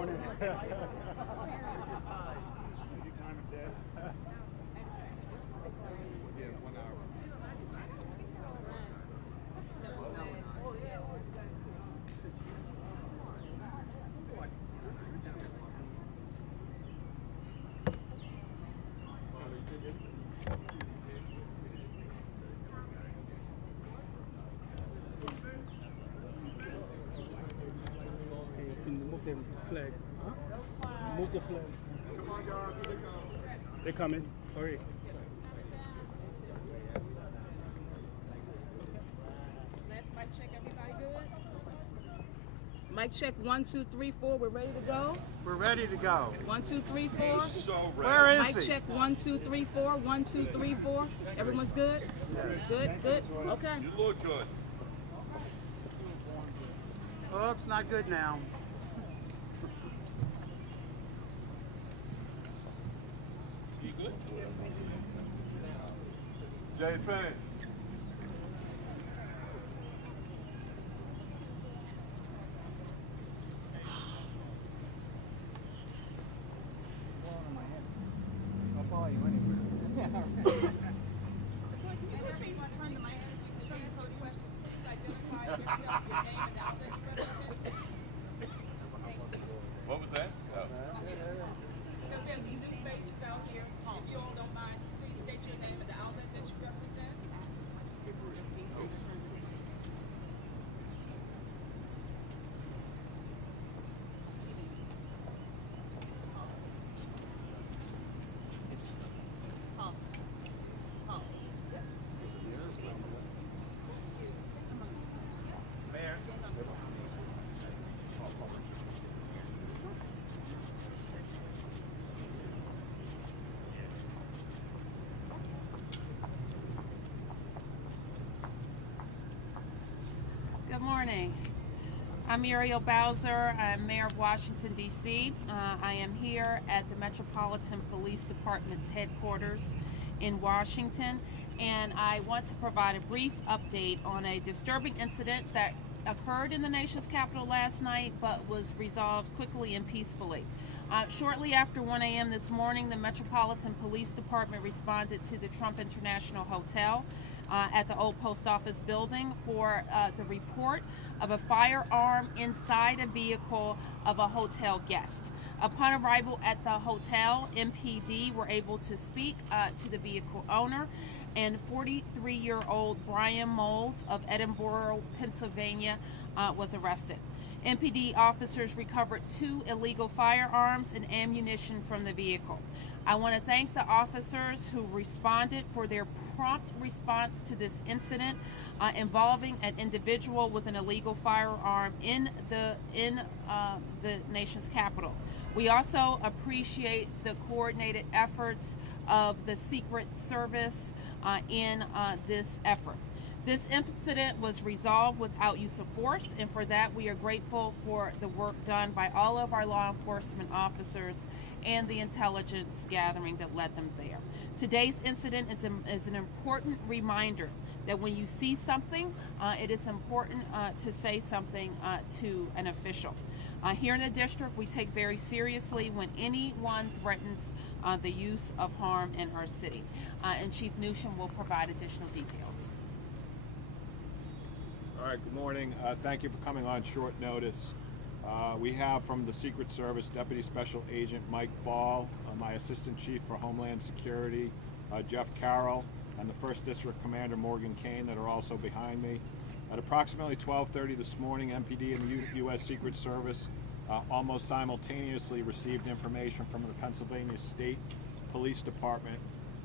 morning. Can you move the flag? Move the flag. They're coming. Hurry. Last mic check, everybody good? Mic check 1, 2, 3, 4. We're ready to go. We're ready to go. 1, 2, 3, 4. So ready. Where is Mic he? check 1, 2, 3, 4. 1, 2, 3, 4. Everyone's good? Good, good. Okay. You look good. Oops, not good now. You good? Jay's fan. I'll follow you anywhere. What was that? Oh. Good morning. I'm Muriel Bowser. I'm Mayor of Washington, D.C. I am here at the Metropolitan Police Department's headquarters in Washington, and I want to provide a brief update on a disturbing incident that occurred in the nation's capital last night but was resolved quickly and peacefully. Shortly after 1 a.m. this morning, the Metropolitan Police Department responded to the Trump International Hotel at the old post office building for the report of a firearm inside a vehicle of a hotel guest. Upon arrival at the hotel, MPD were able to speak to the vehicle owner, and 43-year-old Brian Moles of Edinburgh, Pennsylvania, was arrested. MPD officers recovered 2 illegal firearms and ammunition from the vehicle. I want to thank the officers who responded for their prompt response to this incident involving an individual with an illegal firearm in the nation's capital. We also appreciate the coordinated efforts of the Secret Service in this effort. This incident was resolved without use of force, and for that we are grateful for the work done by all of our law enforcement officers and the intelligence gathering that led them there. Today's incident is an important reminder that when you see something, it is important to say something to an official. Here in the district, we take very seriously when anyone threatens the use of harm in our city. And Chief Newsham will provide additional details. All right, good morning. Thank you for coming on short notice. We have from the Secret Service Deputy Special Agent Mike Ball, my Assistant Chief for Homeland Security, Jeff Carroll, and the 1st District Commander Morgan Kane that are also behind me. At approximately 12:30 this morning, MPD and the U.S. Secret Service almost simultaneously received information from the Pennsylvania State Police Department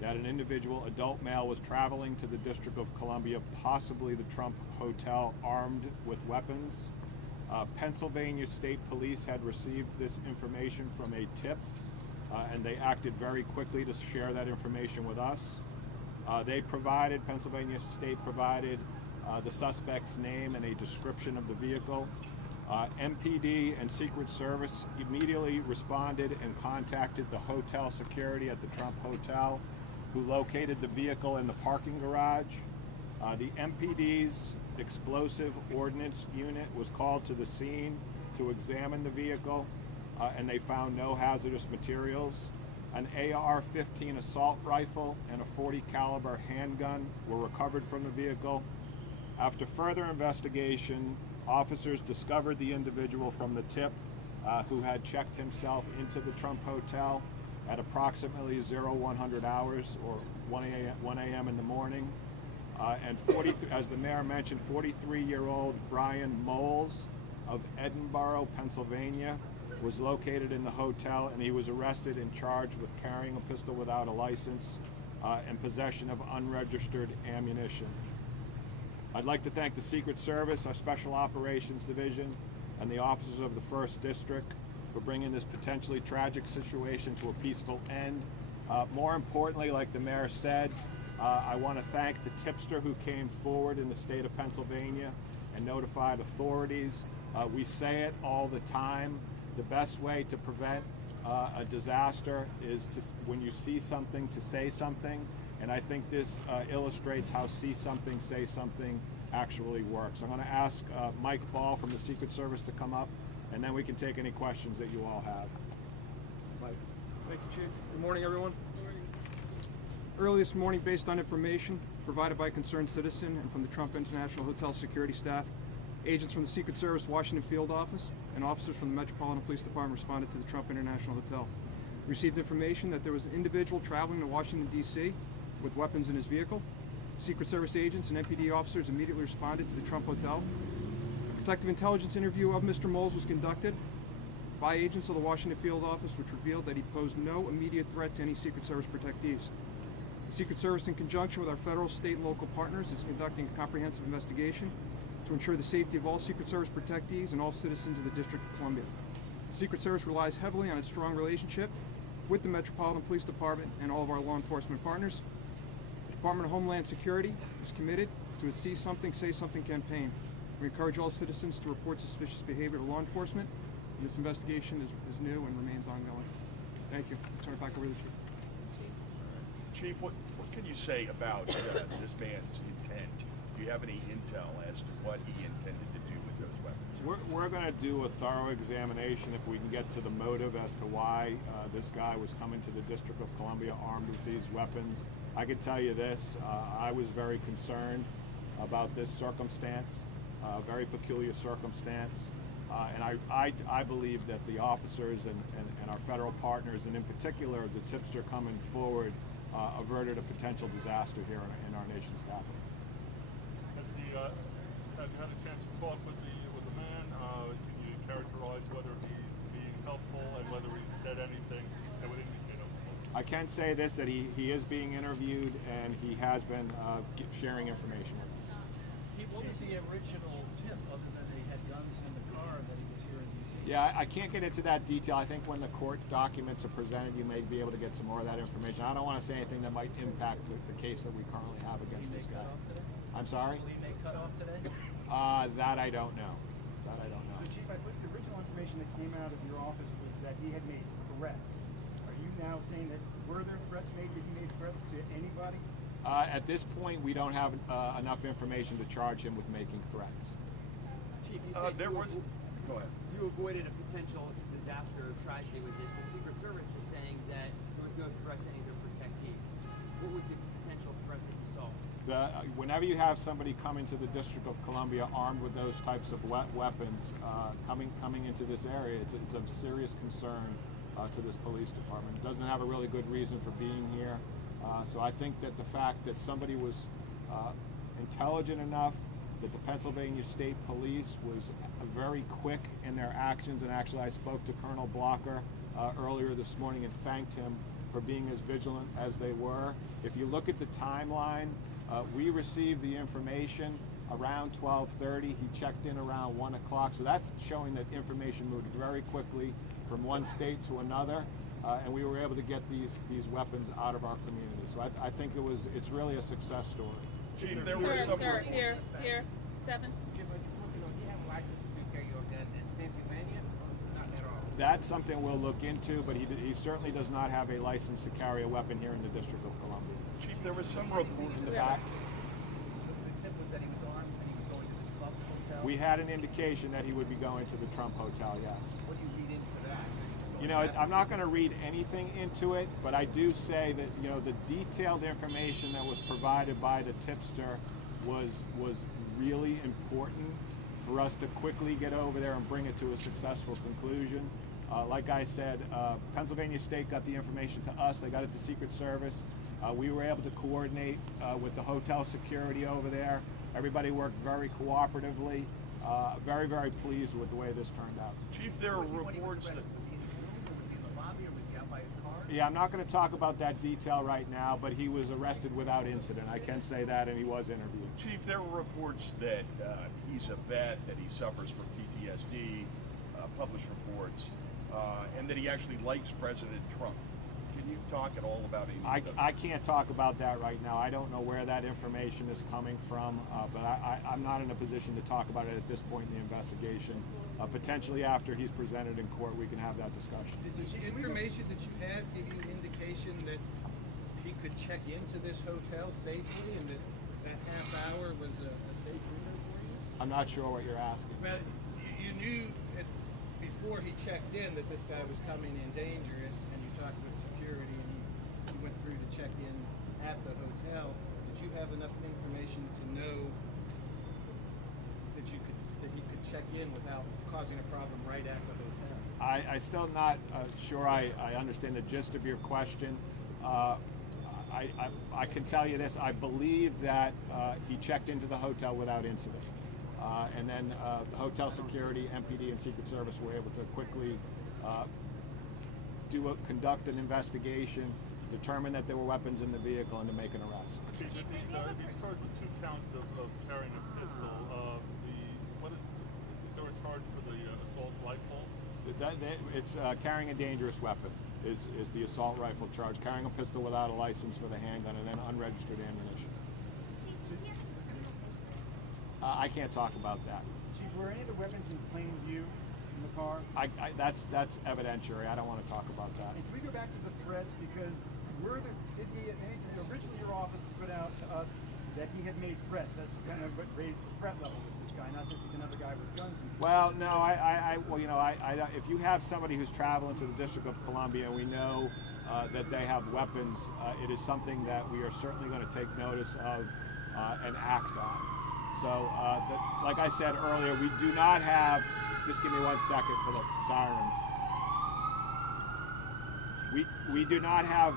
that an individual adult male was traveling to the District of Columbia, possibly the Trump Hotel, armed with weapons. Pennsylvania State Police had received this information from a tip, and they acted very quickly to share that information with us. Pennsylvania State provided the suspect's name and a description of the vehicle. MPD and Secret Service immediately responded and contacted the hotel security at the Trump Hotel, who located the vehicle in the parking garage. The MPD's explosive ordnance unit was called to the scene to examine the vehicle. and they found no hazardous materials. An AR-15 assault rifle and a .40 caliber handgun were recovered from the vehicle. After further investigation, officers discovered the individual from the tip who had checked himself into the Trump Hotel at approximately 0100 hours or 1 a.m. in the morning. And as the mayor mentioned, 43-year-old Brian Moles of Edinburgh, Pennsylvania, was located in the hotel, and he was arrested and charged with carrying a pistol without a license and possession of unregistered ammunition. I'd like to thank the Secret Service, our Special Operations Division, and the officers of the 1st District for bringing this potentially tragic situation to a peaceful end. More importantly, like the mayor said, I want to thank the tipster who came forward in the state of Pennsylvania and notified authorities. We say it all the time. The best way to prevent a disaster is when you see something, to say something. And I think this illustrates how see something, say something actually works. I'm going to ask Mike Ball from the Secret Service to come up, and then we can take any questions that you all have. Mike. Thank you, Chief. Good morning, everyone. Early this morning, based on information provided by a concerned citizen and from the Trump International Hotel security staff, agents from the Secret Service Washington Field Office and officers from the Metropolitan Police Department responded to the Trump International Hotel. We received information that there was an individual traveling to Washington, D.C. with weapons in his vehicle. Secret Service agents and MPD officers immediately responded to the Trump Hotel. A protective intelligence interview of Mr. Moles was conducted by agents of the Washington Field Office, which revealed that he posed no immediate threat to any Secret Service protectees. The Secret Service, in conjunction with our federal, state, and local partners, is conducting a comprehensive investigation to ensure the safety of all Secret Service protectees and all citizens of the District of Columbia. The Secret Service relies heavily on its strong relationship with the Metropolitan Police Department and all of our law enforcement partners. The Department of Homeland Security is committed to its See Something, Say Something campaign. We encourage all citizens to report suspicious behavior to law enforcement, and this investigation is new and remains ongoing. Thank you. I'll turn it back over to the Chief. Chief, what can you say about this man's intent? Do you have any intel as to what he intended to do with those weapons? We're going to do a thorough examination if we can get to the motive as to why this guy was coming to the District of Columbia armed with these weapons. I can tell you this, I was very concerned about this circumstance, very peculiar circumstance. And I believe that the officers and our federal partners, and in particular the tipster coming forward, averted a potential disaster here in our nation's capital. Have you had a chance to talk with the man? Can you characterize whether he's being helpful and whether he's said anything that would indicate otherwise? I can say this, that he is being interviewed and he has been sharing information with us. What was the original tip, other than they had guns in the car and that he was here in D.C.? Yeah, I can't get into that detail. I think when the court documents are presented, you may be able to get some more of that information. I don't want to say anything that might impact the case that we currently have against this guy. I'm sorry? Will he make cutoff today? That I don't know. That I don't know. So, Chief, I believe the original information that came out of your office was that he had made threats. Are you now saying that were there threats made? Did he make threats to anybody? At this point, we don't have enough information to charge him with making threats. Chief, you said Go ahead. you avoided a potential disaster or tragedy with this, but Secret Service is saying that there was no threat to any of their protectees. What was the potential threat that you saw? Whenever you have somebody coming to the District of Columbia armed with those types of weapons coming into this area, it's of serious concern to this police department. It doesn't have a really good reason for being here. So I think that the fact that somebody was intelligent enough, that the Pennsylvania State Police was very quick in their actions, and actually I spoke to Colonel Blocker earlier this morning and thanked him for being as vigilant as they were. If you look at the timeline, we received the information around 12:30. He checked in around 1 o'clock. So that's showing that information moved very quickly from one state to another, and we were able to get these weapons out of our community. So I think it's really a success story. Chief, there were some. Sir, here, 7. Jim, do you have a license to carry your gun in Pennsylvania? Not at all. That's something we'll look into, but he certainly does not have a license to carry a weapon here in the District of Columbia. Chief, there was some report In the back, The tip was that he was armed and he was going to the Trump Hotel. we had an indication that he would be going to the Trump Hotel, yes. What do you read into that? You know, I'm not going to read anything into it, but I do say that, you know, the detailed information that was provided by the tipster was really important for us to quickly get over there and bring it to a successful conclusion. Like I said, Pennsylvania State got the information to us. They got it to Secret Service. We were able to coordinate with the hotel security over there. Everybody worked very cooperatively. Very, very pleased with the way this turned out. Chief, there are reports that... Yeah, I'm not going to talk about that detail right now, but he was arrested without incident. I can say that, and he was interviewed. Chief, there were reports that he's a vet, that he suffers from PTSD, published reports, and that he actually likes President Trump. Can you talk at all about any of those? I can't talk about that right now. I don't know where that information is coming from, but I'm not in a position to talk about it at this point in the investigation. Potentially after he's presented in court, we can have that discussion. Did the information that you have give you an indication that he could check into this hotel safely and that half hour was a safe window for you? I'm not sure what you're asking. Well, you knew before he checked in that this guy was coming in dangerous, and you talked with security, and he went through to check in at the hotel. Did you have enough information to know that he could check in without causing a problem right at the hotel? I still not sure I understand the gist of your question. I can tell you this, I believe that he checked into the hotel without incident. And then the hotel security, MPD, and Secret Service were able to quickly conduct an investigation, determine that there were weapons in the vehicle, and to make an arrest. He's charged with 2 counts of carrying a pistol. Is there a charge for the assault rifle? It's carrying a dangerous weapon is the assault rifle charge. Carrying a pistol without a license for the handgun, and then unregistered ammunition. I can't talk about that. Chief, were any of the weapons in plain view in the car? That's evidentiary. I don't want to talk about that. And can we go back to the threats, because originally your office put out to us that he had made threats. That's kind of what raised the threat level with this guy, not just he's another guy with guns. Well, no, if you have somebody who's traveling to the District of Columbia, and we know that they have weapons, it is something that we are certainly going to take notice of and act on. So, like I said earlier, we do not have, just give me 1 second for the sirens. We do not have,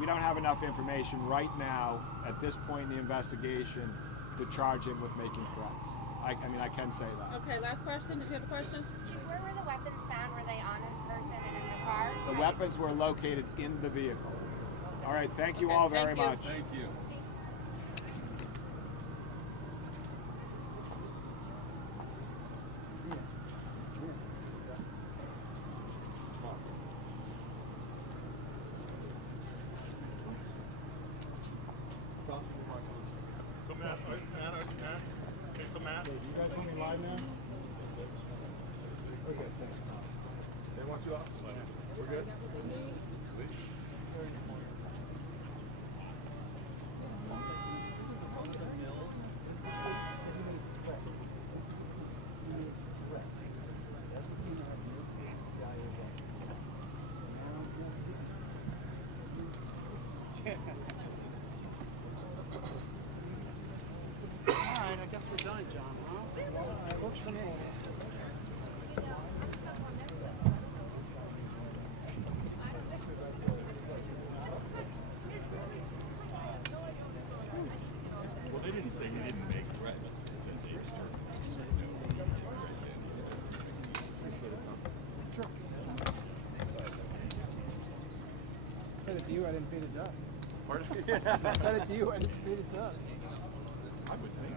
we don't have enough information right now at this point in the investigation to charge him with making threats. I mean, I can say that. Okay, last question. Did you have a question? Where were the weapons found? Were they on this person and in the car? The weapons were located in the vehicle. All right, thank you all very much. Thank you. So Matt. Okay, so Matt. You guys want me live now? Okay, thanks. They want you off? We're good? Alright, I guess we're done, John, huh? It works for me. Well, they didn't say he didn't make threats. They said they started to know. Credit to you, I didn't pay the dust. Pardon? Credit to you, I didn't pay the dust. I would think.